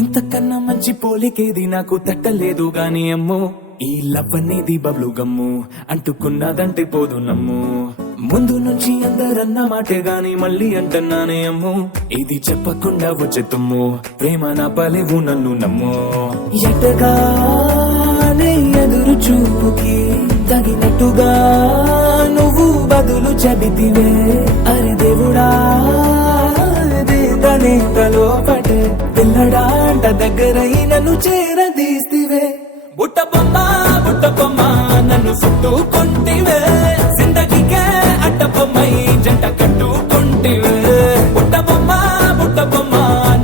ఇంతకన్నా మంచి పోలికేది నాకు తట్టలేదు గాని అమ్మో, ఈ లవ్ అనేది బబ్లు గమ్ము అంటుకున్నదంటే పోదు నమ్ము. ముందు నుంచి అందరన్న మాటే గాని మళ్ళీ అంటున్నానే అమ్ము, ఇది చెప్పకుండా వచ్చే తుమ్ము, ప్రేమ నా పలేవు నన్ను నమ్ము. ఎటగానే ఎదురు చూపుకి తగినట్టుగా నువ్వు బదులు చెబితివే, అరే దేవుడా తలో పటే పిల్లడాంట దగ్గరై నన్ను చేరదీస్తివే. బుట్ట బొమ్మ నన్ను చుట్టుకుంటివే, జిందగీకే అట్ట బొమ్మై జంట కట్టుకుంటివే. బుట్ట బొమ్మ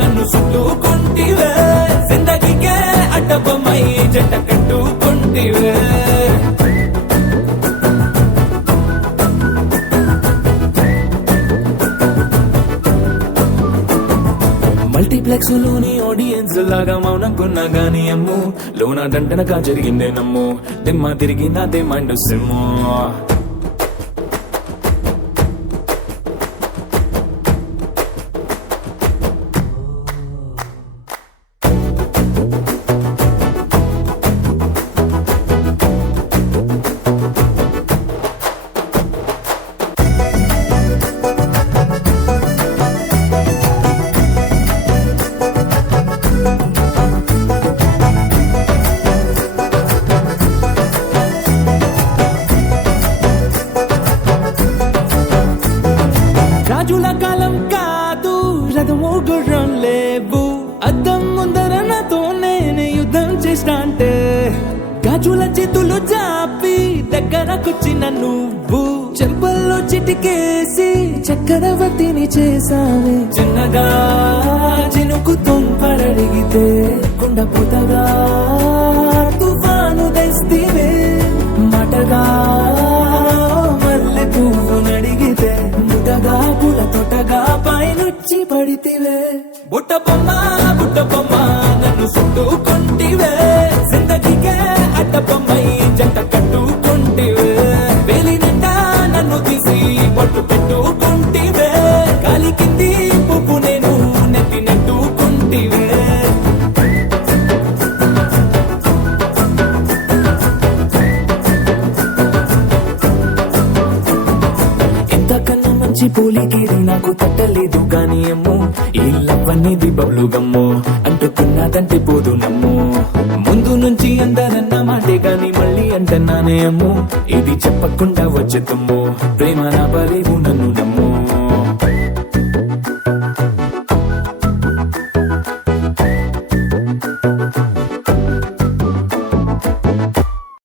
నన్ను చుట్టుకుంటివే, జిందగీకే అట్ట బొమ్మై జంట కట్టుకుంటివే. మల్టీప్లెక్స్ లోని ఆడియన్స్ లాగా మౌనంకున్నా గానీ అమ్ము, లోన దండనగా జరిగిందే నమ్ము, దిమ్మ తిరిగి నాదే మైండ్ సిమ్ము. రాజుల కాలం కాదు, రథము గుర్రం లేవు, అద్దం ముందర నాతో నేను యుద్ధం చేస్తా అంటే, గాజుల చేతులు జాపి దగ్గరకొచ్చిన నువ్వు, చెంపల్లో చిటికేసి చక్రవర్తిని చేసావే. చిన్నగా చినుకు తుంపరడిగితే కుండపోతగా తుఫాను తెస్తివే, మాటగా మల్లె పువ్వు నడిగితే ముదగా పుల తొటగా పైనుచ్చి పడితివే. బుట్ట బొమ్మ నన్ను చుట్టుకుంటివే, జిందగీకే అట్ట బొమ్మై జంట కట్టుకుంటివే. వేలి నిండా నన్ను తీసి పట్టు పెట్టుకుంటివే, గాలి కింది పువ్వు నేను నెత్తి నెట్టుకుంటివే. ఇంతకన్నా మంచి పోలికేది నాకు తట్టలేదు గాని అమ్ము, ఈ లవ్ అనేది బబ్లు గమ్ము అంటుకున్నదంటే పోదు నమ్ము. ముందు నుంచి అందరన్న మాటే గాని మళ్ళీ అంటున్నానే అమ్ము, ఇది చెప్పకుండా వచ్చే తుమ్ము, ప్రేమ నా పలేవు నన్ను నమ్ము.